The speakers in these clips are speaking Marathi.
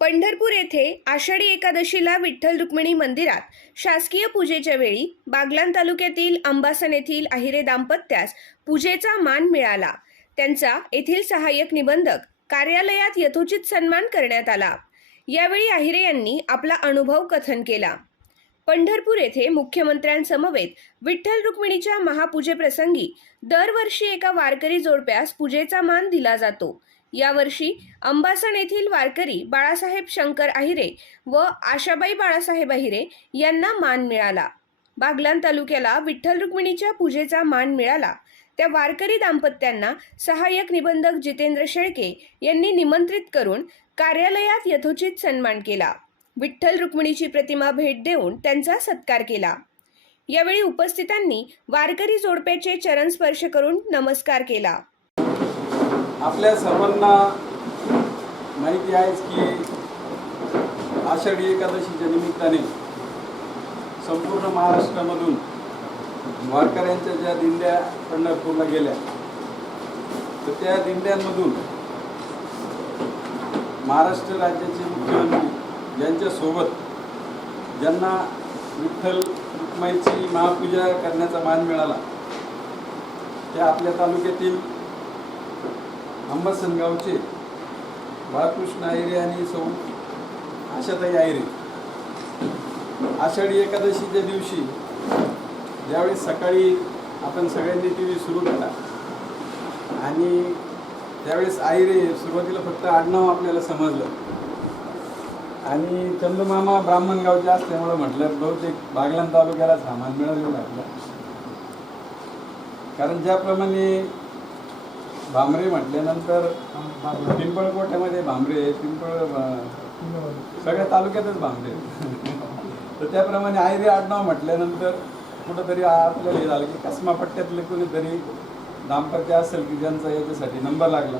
पंढरपूर येथे आषाढी एकादशीला विठ्ठल रुक्मिणी मंदिरात शासकीय पूजेच्या वेळी बागलान तालुक्यातील अंबासन येथील अहिरे दाम्पत्यास पूजेचा मान मिळाला. त्यांचा येथील सहाय्यक निबंधक कार्यालयात यथोचित सन्मान करण्यात आला. यावेळी अहिरे यांनी आपला अनुभव कथन केला. पंढरपूर येथे मुख्यमंत्र्यांसमवेत विठ्ठल रुक्मिणीच्या महापूजेप्रसंगी दरवर्षी एका वारकरी जोडप्यास पूजेचा मान दिला जातो. यावर्षी अंबासन येथील वारकरी बाळासाहेब शंकर अहिरे व आशाबाई बाळासाहेब अहिरे यांना मान मिळाला. बागलान तालुक्याला विठ्ठल रुक्मिणीच्या पूजेचा मान मिळाला. त्या वारकरी दाम्पत्यांना सहाय्यक निबंधक जितेंद्र शेळके यांनी निमंत्रित करून कार्यालयात यथोचित सन्मान केला. विठ्ठल रुक्मिणीची प्रतिमा भेट देऊन त्यांचा सत्कार केला. यावेळी उपस्थितांनी वारकरी जोडप्याचे चरण स्पर्श करून नमस्कार केला. आपल्या सर्वांना माहिती आहेच की आषाढी एकादशीच्या निमित्ताने संपूर्ण महाराष्ट्रामधून वारकऱ्यांच्या ज्या दिंड्या पंढरपूरला गेल्या तर त्या दिंड्यांमधून महाराष्ट्र राज्याचे मुख्यमंत्री यांच्यासोबत ज्यांना विठ्ठल रुक्माईची महापूजा करण्याचा मान मिळाला त्या आपल्या तालुक्यातील अंबासन गावचे बाळकृष्ण आयरे आणि सौ आशाताई आयरे. आषाढी एकादशीच्या दिवशी ज्यावेळी सकाळी आपण सगळ्यांनी टी व्ही सुरू केला आणि त्यावेळेस आयरे सुरुवातीला फक्त आडनाव आपल्याला समजलं. आणि चंदमामा ब्राह्मण गावचे असल्यामुळं म्हटलं बहुतेक बागलान तालुक्याला सामान मिळालेलं आपलं कारण ज्याप्रमाणे भांबरे म्हटल्यानंतर पिंपळकोट्यामध्ये भांबरे पिंपळ सगळ्या तालुक्यातच भांबरे. तर त्याप्रमाणे आयरे आडनाव म्हटल्यानंतर कुठंतरी आपल्याला हे झालं की कसमापट्ट्यातले कोणीतरी दाम्पत्य असेल की ज्यांचा याच्यासाठी नंबर लागला.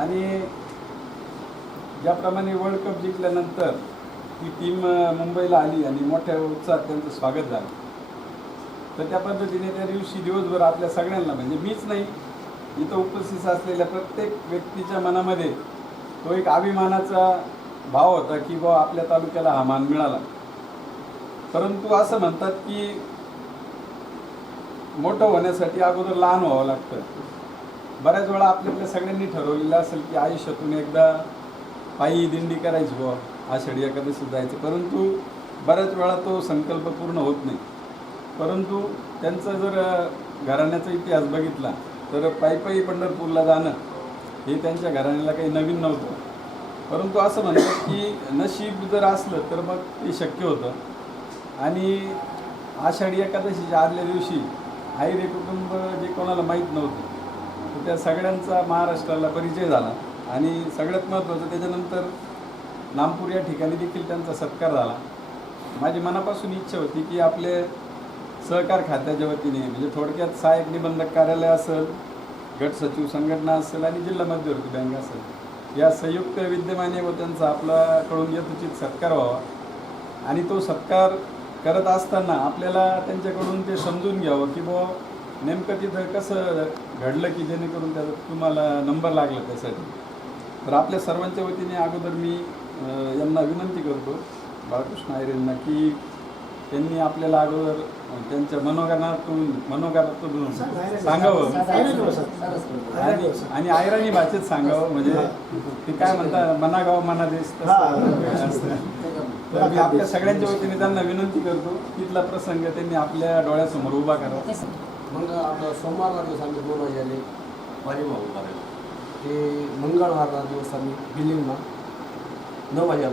आणि ज्याप्रमाणे वर्ल्ड कप जिंकल्यानंतर ती टीम मुंबईला आली आणि मोठ्या उत्साहात त्यांचं स्वागत झालं. तर त्या पद्धतीने त्या दिवशी दिवसभर आपल्या सगळ्यांना म्हणजे मीच नाही इथं उपस्थित असलेल्या प्रत्येक व्यक्तीच्या मनामध्ये तो एक अभिमानाचा भाव होता की बा आपल्या तालुक्याला हा मान मिळाला. परंतु असं म्हणतात की मोठं होण्यासाठी अगोदर लहान व्हावं लागतं. बऱ्याच वेळा आपल्यातल्या सगळ्यांनी ठरवलेलं असेल की आयुष्यातून एकदा पायी दिंडी करायची बुवा आषाढी एकादशी जायचं. परंतु बऱ्याच वेळा तो संकल्प पूर्ण होत नाही. परंतु त्यांचा जर घराण्याचा इतिहास बघितला तर पायी पंढरपूरला जाणं हे त्यांच्या घराण्याला काही नवीन नव्हतं. परंतु असं म्हणतात की नशीब जर असलं तर मग ते शक्य होतं. आणि आषाढी एकादशीच्या आदल्या दिवशी आईरे कुटुंब जे कोणाला माहीत नव्हतं तर त्या सगळ्यांचा महाराष्ट्राला परिचय झाला. आणि सगळ्यात महत्त्वाचं त्याच्यानंतर नामपूर या ठिकाणी देखील त्यांचा सत्कार झाला. माझी मनापासून इच्छा होती की आपले सहकार खात्याच्या वतीने म्हणजे थोडक्यात सहाय्यक निबंधक कार्यालय असेल गट सचिव संघटना असेल आणि जिल्हा मध्यवर्ती बँक असेल या संयुक्त विद्यमाने व त्यांचा आपल्याकडून यथोचित सत्कार व्हावा. आणि तो सत्कार करत असताना आपल्याला त्यांच्याकडून ते समजून घ्यावं की बुवा नेमकं तिथं कसं घडलं की जेणेकरून त्या तुम्हाला नंबर लागला त्यासाठी. तर आपल्या सर्वांच्या वतीने अगोदर मी यांना विनंती करतो बाळकृष्ण आयर यांना की त्यांनी आपल्याला अगोदर त्यांच्या मनोगणातून मनोगणातून सांगावं. आणि आणि आयराणी भाषेत सांगावं म्हणजे ते काय म्हणतात मनागाव मना देश तसं. असतं. तर मी आपल्या सगळ्यांच्या वतीने त्यांना विनंती करतो तिथला प्रसंग त्यांनी आपल्या डोळ्यासमोर उभा करावा. मग आपलं सोमवारला दिवस आम्ही दोन वाजले परिभाव करायला ते मंगळवारला दिवस आम्ही बिलिंगला नऊ वाजता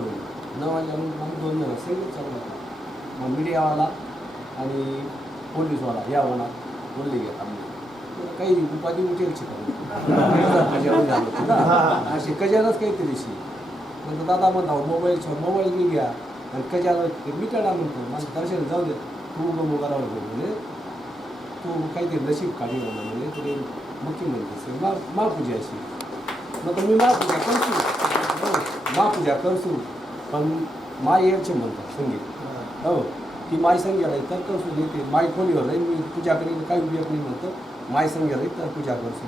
नऊ आम्ही दोन जण सिंगल चालू मग मीडियावाला आणि पोलीसवाला या वना बोलले गेला काही उपाधी होतं ना. अशी कजनच काहीतरी शी म्हणतो दादा म्हणता मोबाईल मोबाईल मी घ्या. आणि कजाला मी कडा म्हणतो माझं दर्शन जाऊ दे. तू गमो करावं म्हणजे तू काहीतरी नशीब काढी म्हणा म्हणजे तुझे मुख्यमंत्री मा महापूजा अशी. मग मी महापूजा करतो. हो महापूजा करतो. पण माय यायचे म्हणतात संगीत. हो ती माय संगीत आहे तर करतो येते माय खोलीवर राहील मी पूजा करीन काही उपयोग नाही म्हणतं. माय संगीत तर पूजा करतो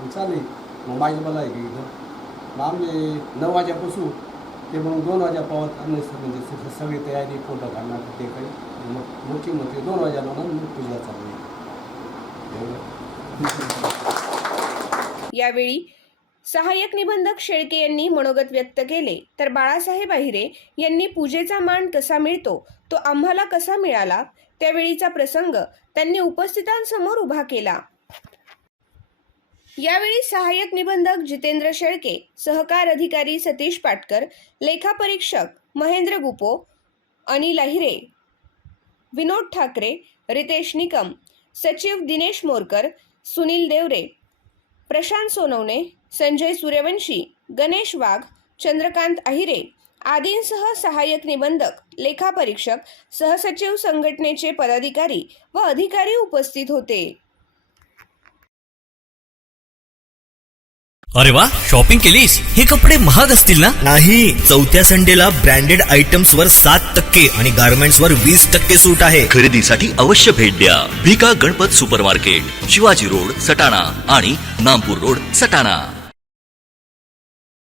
हो, चालेल. मग माझी मला आहे की इथं? मग आम्ही नऊ वाजेपासून ते मग दोन वाज्या पावत आणि म्हणजे सगळी तयारी फोटो काढणार ते काही. मग मोठी मोठी दोन वाजा मग पूजा चालू आहे. यावेळी सहाय्यक निबंधक शेळके यांनी मनोगत व्यक्त केले. तर बाळासाहेब अहिरे यांनी पूजेचा मान कसा मिळतो? तो आम्हाला कसा मिळाला? त्यावेळीचा प्रसंग त्यांनी उपस्थितांसमोर उभा केला. यावेळी सहाय्यक निबंधक जितेंद्र शेळके सहकार अधिकारी सतीश पाटकर लेखापरीक्षक महेंद्र गुपो अनिल अहिरे विनोद ठाकरे रितेश निकम सचिव दिनेश मोरकर सुनील देवरे प्रशांत सोनवणे संजय सूर्यवंशी गणेश वाघ चंद्रकांत अहिरे आदींसह सहाय्यक निबंधक लेखापरीक्षक सहसचिव संघटनेचे पदाधिकारी व अधिकारी उपस्थित होते. अरे वा शॉपिंग केलीस? हे कपडे महाग असतील ना? नाही चौथ्या संडेला ब्रँडेड आयटम्स वर सात टक्के आणि गारमेंट्स वर वीस टक्के सूट आहे. खरेदीसाठी अवश्य भेट द्या. भिका गणपत सुपरमार्केट शिवाजी रोड सटाणा आणि नामपूर रोड सटाणा.